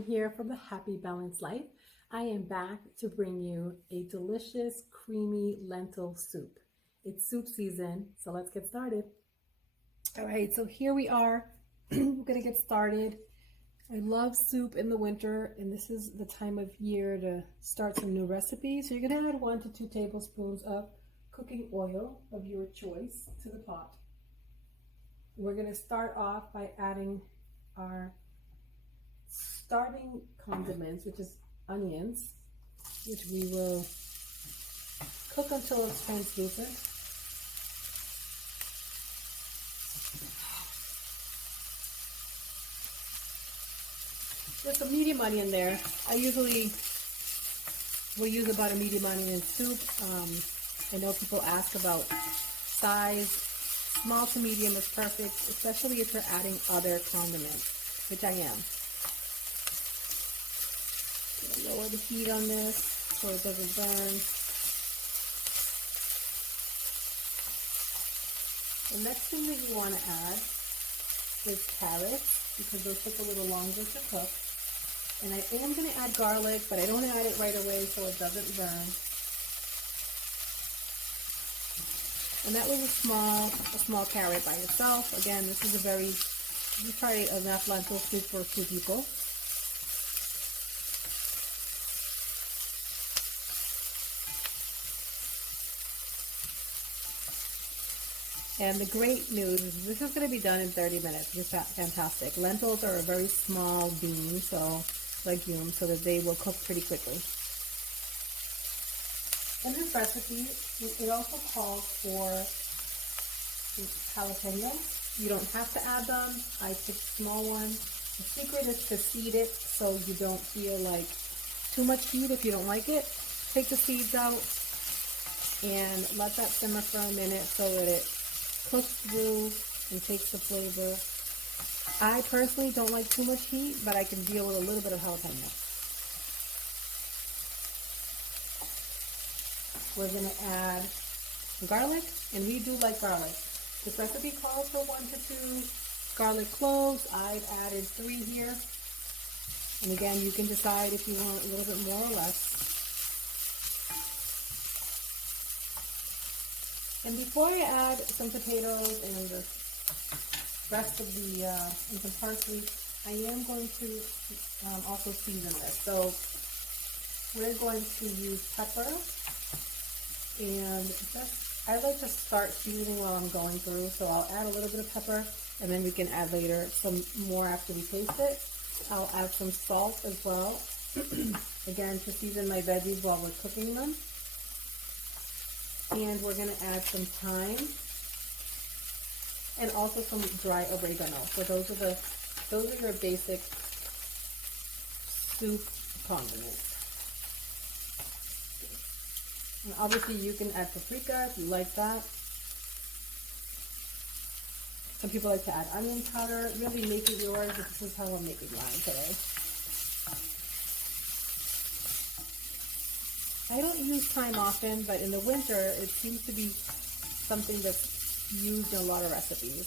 Lauren here from the Happy Balanced Life. I am back to bring you a delicious, creamy lentil soup. It's soup season, so let's get started. All right, so here we are. We're gonna get started. I love soup in the winter, and this is the time of year to start some new recipes. So you're gonna add 1 to 2 tablespoons of cooking oil of your choice to the pot. We're gonna start off by adding our starting condiments, which is onions, which we will cook until it's translucent. Just a medium onion there. I usually will use about a medium onion in soup. I know people ask about size. Small to medium is perfect, especially if you're adding other condiments, which I am. Lower the heat on this so it doesn't burn. The next thing that you want to add is carrots, because those take a little longer to cook. And I am going to add garlic, but I don't add it right away so it doesn't burn. And that was a small carrot by itself. Again, this is you try enough lentil soup for 2 people. And the great news is this is going to be done in 30 minutes. It's fantastic. Lentils are a very small bean, legume, so that they will cook pretty quickly. In this recipe, it also calls for jalapenos. You don't have to add them. I picked small ones. The secret is to seed it so you don't feel like too much heat if you don't like it. Take the seeds out and let that simmer for a minute so that it cooks through and takes the flavor. I personally don't like too much heat, but I can deal with a little bit of jalapeno. We're going to add garlic, and we do like garlic. This recipe calls for 1 to 2 garlic cloves. I've added 3 here. And again, you can decide if you want a little bit more or less. And before I add some potatoes and the rest of and some parsley, I am going to also season this. So we're going to use pepper, and I like to start seasoning while I'm going through. So I'll add a little bit of pepper, and then we can add later some more after we taste it. I'll add some salt as well, again to season my veggies while we're cooking them. And we're going to add some thyme and also some dry oregano. So those are your basic soup condiments. And obviously you can add paprika if you like that. Some people like to add onion powder. Really make it yours, but this is how I'm making mine today. I don't use thyme often, but in the winter, it seems to be something that's used in a lot of recipes.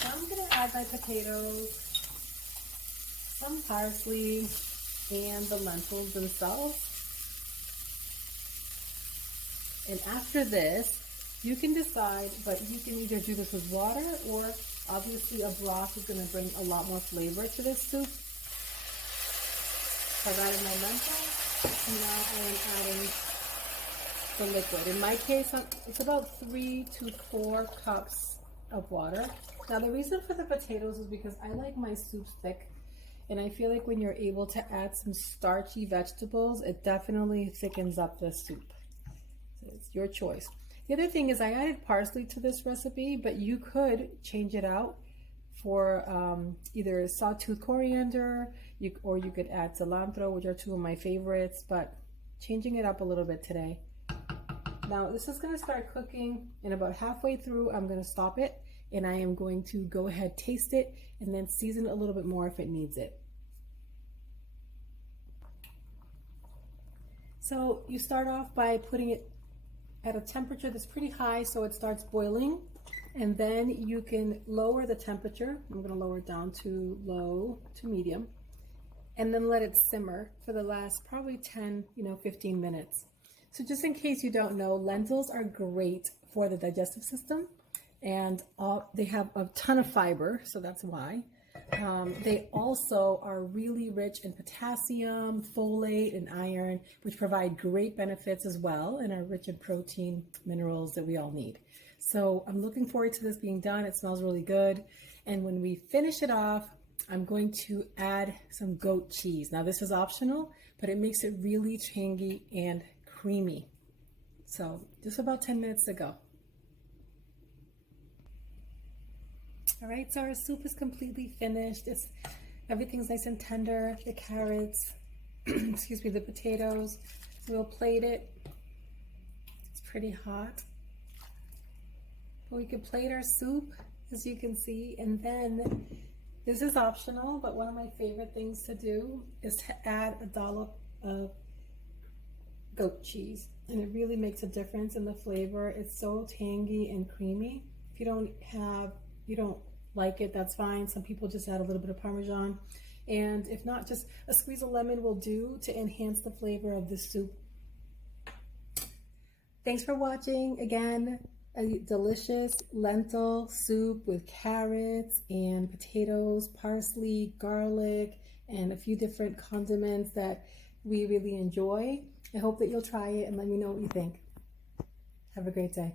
So I'm going to add my potatoes, some parsley, and the lentils themselves. And after this, you can decide, but you can either do this with water, or obviously a broth is going to bring a lot more flavor to this soup. I've added my lentils, and now I am adding the liquid. In my case, it's about 3 to 4 cups of water. Now the reason for the potatoes is because I like my soup thick, and I feel like when you're able to add some starchy vegetables, it definitely thickens up the soup. So it's your choice. The other thing is I added parsley to this recipe, but you could change it out for either sawtooth coriander, or you could add cilantro, which are 2 of my favorites, but changing it up a little bit today. Now this is going to start cooking, and about halfway through I'm going to stop it, and I am going to go ahead, taste it, and then season it a little bit more if it needs it. So you start off by putting it at a temperature that's pretty high so it starts boiling, And then you can lower the temperature. I'm going to lower it down to low to medium, and then let it simmer for the last probably 10, 15 minutes. So just in case you don't know, lentils are great for the digestive system, and they have a ton of fiber, so that's why. They also are really rich in potassium, folate, and iron, which provide great benefits as well, and are rich in protein, minerals that we all need. So I'm looking forward to this being done. It smells really good. And when we finish it off, I'm going to add some goat cheese. Now this is optional, but it makes it really tangy and creamy. So just about 10 minutes to go. All right, so our soup is completely finished. Everything's nice and tender. The carrots, excuse me, the potatoes. So we'll plate it. It's pretty hot. But we could plate our soup, as you can see, and then this is optional, but one of my favorite things to do is to add a dollop of goat cheese, and it really makes a difference in the flavor. It's so tangy and creamy. If you don't like it, that's fine. Some people just add a little bit of Parmesan, and if not, just a squeeze of lemon will do to enhance the flavor of the soup. Thanks for watching. Again, a delicious lentil soup with carrots and potatoes, parsley, garlic, and a few different condiments that we really enjoy. I hope that you'll try it and let me know what you think. Have a great day.